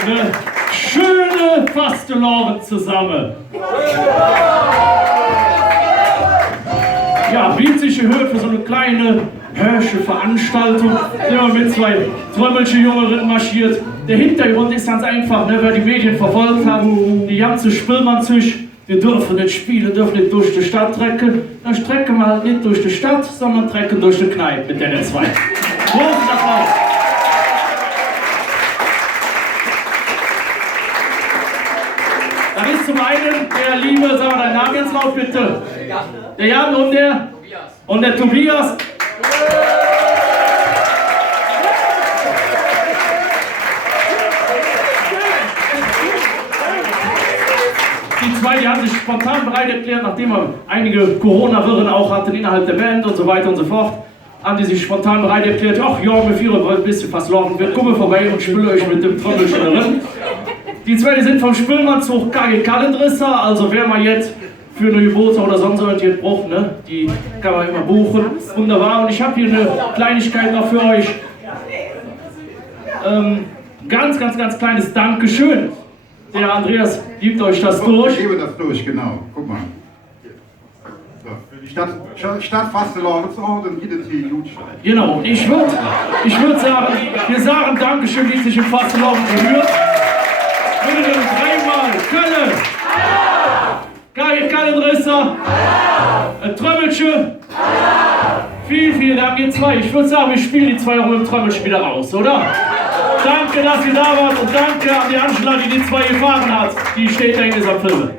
Eine schöne Fastelovend zusammen. Ja, bietet sich gehört für so eine kleine Hörsche Veranstaltung. Sind wir mit zwei Trömmelchen Jungen marschiert. Der Hintergrund ist ganz einfach, ne, wer die Medien verfolgt hat, die ganze Spielmannzüge, wir dürfen nicht spielen, dürfen nicht durch die Stadt trecken. Dann strecken wir halt nicht durch die Stadt, sondern trecken durch die Kneipe mit den zwei. Großen Applaus! Da ist zum einen der liebe, sag mal deinen Namen jetzt laut bitte. Der Jan und der? Und der Tobias. Die zwei, die haben sich spontan bereit erklärt, nachdem wir einige Corona-Wirren auch hatten innerhalb der Band und so weiter und so fort, haben die sich spontan bereit erklärt, ach ja, wir vier wollen ein bisschen was laufen, wir kommen vorbei und spülen euch mit dem Trommelchen drin. Die zwei, die sind vom Spülmannzug KG Kallendrisser, also wer mal jetzt für eine Geburtstag oder sonst irgendwas braucht, ne, die kann man immer buchen. Wunderbar, und ich habe hier eine Kleinigkeit noch für euch. Ganz kleines Dankeschön. Der Andreas gibt euch das durch. Ich gebe das durch, genau. Guck mal. So. Statt Fastelovensort gibt es hier Jutschein. Genau, und ich würd sagen, wir sagen Dankeschön, wie sich im Fasteloven gehört. Würde dreimal Kölle, Kallendrisser, ein Trömmelchen. Vielen Dank, ihr zwei. Ich würde sagen, wir spielen die zwei auch mit dem Trömmelchen wieder raus, oder? Danke, dass ihr da wart und danke an die Angela, die zwei gefahren hat. Die steht da in dieser Filme.